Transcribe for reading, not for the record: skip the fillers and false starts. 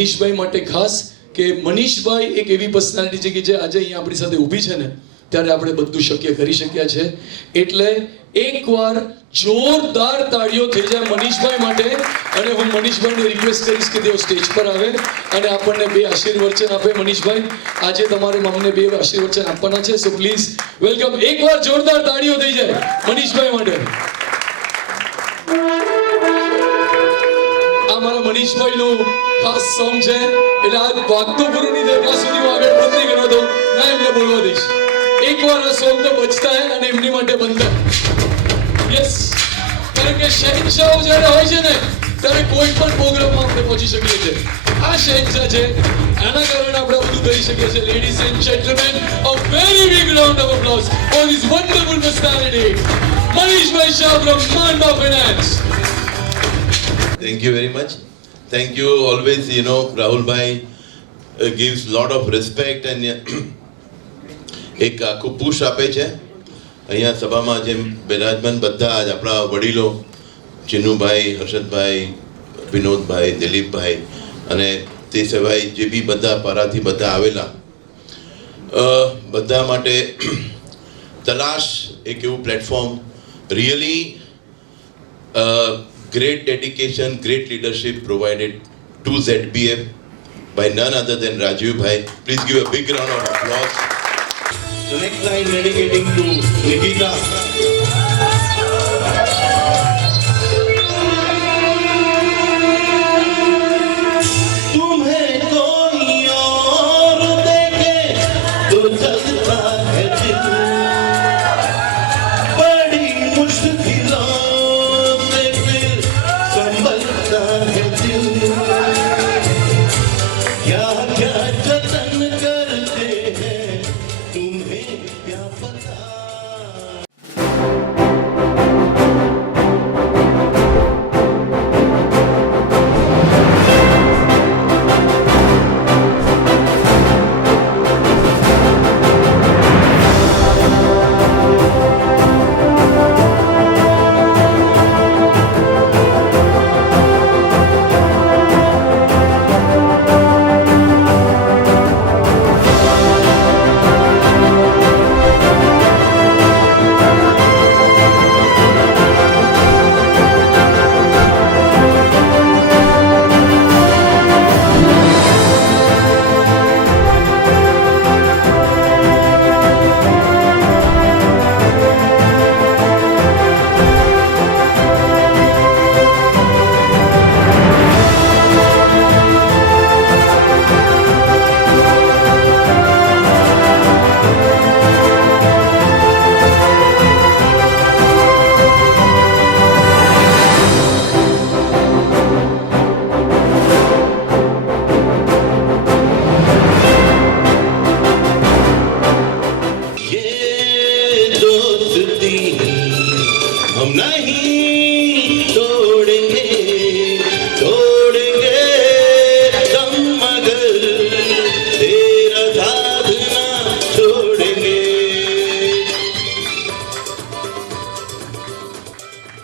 મનીષભાઈ માટે ખાસ કે મનીષભાઈ એક એવી પર્સનાલિટી છે કે જે આજે અહીંયા આપણી સાથે ઊભી છે ને ત્યારે આપણે બધું શક્ય કરી શક્યા છે. એટલે એકવાર જોરદાર તાળીઓ થઈ જાય મનીષભાઈ માટે. અને હું મનીષભાઈને રિક્વેસ્ટ કરીશ કે તેઓ સ્ટેજ પર આવે અને આપણને બે આશીર્વચન આપે. મનીષભાઈ, આજે તમારે અમને બે આશીર્વચન આપવાના છે, સો પ્લીઝ વેલકમ. એકવાર જોરદાર તાળીઓ થઈ જાય મનીષભાઈ માટે. આ મારા મનીષભાઈનું ખાસ સોંગ છે, એટલે આ વાગતો પૂરું નહીં થાય ત્યાં સુધી હું આગળ બંધ નહીં કરવા દઉં, ના એમને બોલવા દઈશ. એકવાર આ સોંગ તો બચતા હે અને એમની માટે બંધ. યસ, કારણ કે શહેનશાહો જ્યારે હોય છે ને ત્યારે કોઈ પણ પ્રોગ્રામમાં આપણે પહોંચી શકીએ છીએ. આ શહેનશાહ છે, આના કારણે આપણે બધું કરી શકીએ છીએ. Ladies and gentleman, a very big round of applause for this wonderful personality, Manishbhai Shah from Manda Finance. Thank you very much. Thank you always, Rahul Bhai gives lot of respect and એક આખું push આપે છે. અહીંયા સભામાં જેમ બિરાજમાન બધા જ આપણા વડીલો ચિન્નુભાઈ, હર્ષદભાઈ, વિનોદભાઈ, દિલીપભાઈ અને તે સિવાય જે બી બધા પારાથી બધા આવેલા બધા માટે તલાશ એક એવું platform, really great dedication, great leadership provided to ZBF by none other than Rajiv Bhai. Please give a big round of applause. The next line dedicating to Nikita.